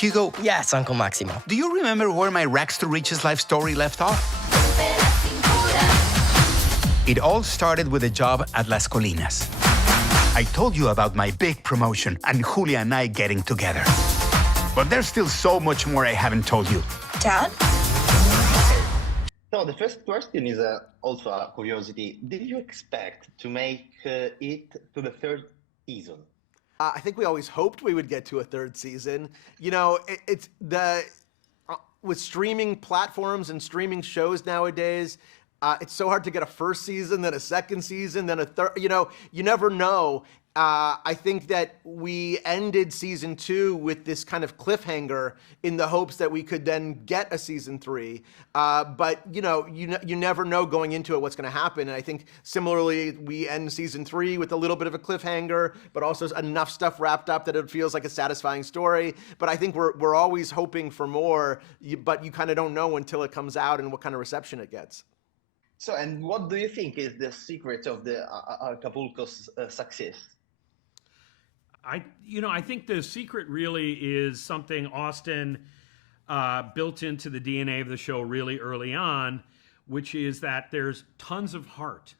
Hugo, Yes, Uncle Maximo. do you remember where my rags to riches life story left off? It all started with a job at Las Colinas. I told you about my big promotion and Julia and I getting together. But there's still so much more I haven't told you. Dad? So the first question is also a curiosity. Did you expect to make it to the third season? I think we always hoped we would get to a third season. You know, with streaming platforms and streaming shows nowadays, it's so hard to get a first season, then a second season, then a third. You know, you never know. I think that we ended season 2 with this kind of cliffhanger in the hopes that we could then get a season 3. But you know, you never know going into it what's going to happen. And I think similarly, we end season 3 with a little bit of a cliffhanger, but also enough stuff wrapped up that it feels like a satisfying story. But I think we're always hoping for more, but you kind of don't know until it comes out and what kind of reception it gets. So, and what do you think is the secret of the Acapulco's success? I think the secret really is something Austin built into the DNA of the show really early on, which is that there's tons of heart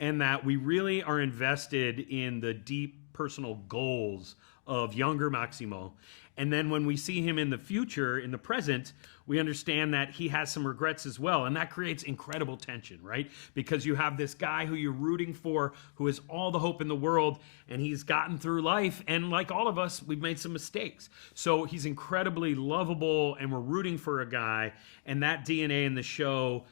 and that we really are invested in the deep personal goals of younger Maximo. And then when we see him in the future, in the present, we understand that he has some regrets as well. And that creates incredible tension, right? Because you have this guy who you're rooting for, who has all the hope in the world, and he's gotten through life. And like all of us, we've made some mistakes. So he's incredibly lovable, and we're rooting for a guy. And that DNA in the show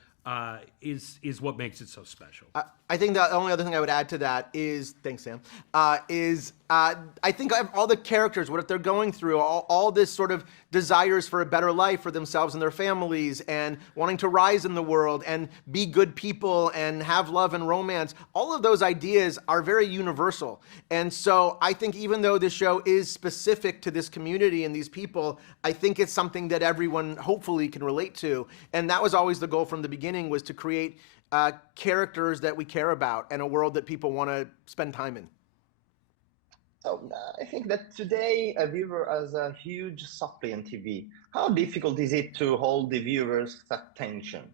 is what makes it so special. I think the only other thing I would add to that is, thanks, Sam, I think all the characters, what if they're going through all this sort of desires for a better life for themselves and their families and wanting to rise in the world and be good people and have love and romance, all of those ideas are very universal. And so I think even though this show is specific to this community and these people, I think it's something that everyone hopefully can relate to. And that was always the goal from the beginning, was to create characters that we care about and a world that people want to spend time in. So I think that today a viewer has a huge supply on TV. How difficult is it to hold the viewer's attention?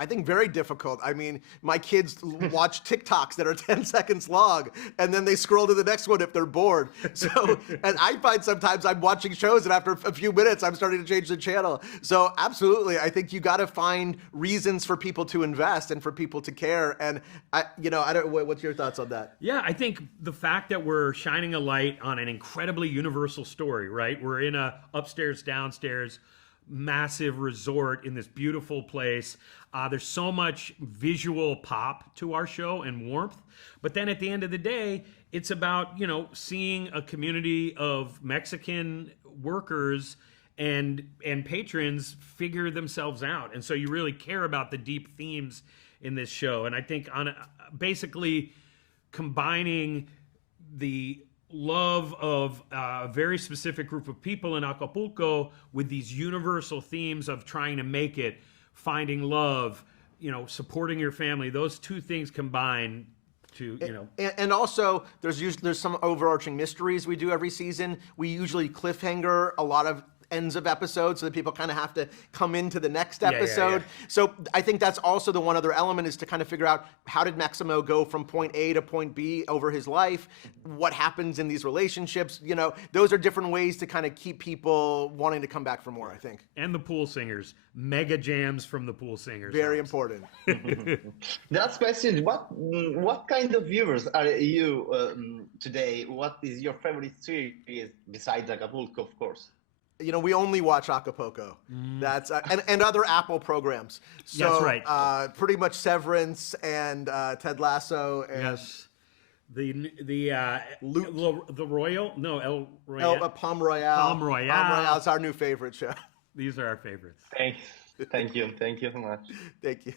I think very difficult. I mean, my kids watch TikToks that are 10 seconds long, and then they scroll to the next one if they're bored. So, and I find sometimes I'm watching shows, and after a few minutes, I'm starting to change the channel. So absolutely, I think you got to find reasons for people to invest and for people to care. And I don't. What's your thoughts on that? Yeah, I think the fact that we're shining a light on an incredibly universal story, right? We're in a upstairs, downstairs, massive resort in this beautiful place. There's so much visual pop to our show and warmth. But then at the end of the day, it's about, seeing a community of Mexican workers and patrons figure themselves out. And so you really care about the deep themes in this show. And I think basically combining the love of a very specific group of people in Acapulco with these universal themes of trying to make it, finding love, supporting your family. Those two things combine to, And also, there's some overarching mysteries we do every season. We usually cliffhanger a lot of ends of episodes so that people kind of have to come into the next episode. Yeah. So I think that's also the one other element, is to kind of figure out, how did Maximo go from point A to point B over his life? What happens in these relationships? Those are different ways to kind of keep people wanting to come back for more, I think. And the pool singers, mega jams from the pool singers. Very important. The last question, what kind of viewers are you today? What is your favorite series besides Acapulco, of course? We only watch Acapulco. That's and other Apple programs. So, that's right. Pretty much Severance and Ted Lasso. And yes. The Royal? No, El Royale. Palm Royale. Palm Royale. Palm Royale is our new favorite show. These are our favorites. Thank you. Thank you so much. Thank you.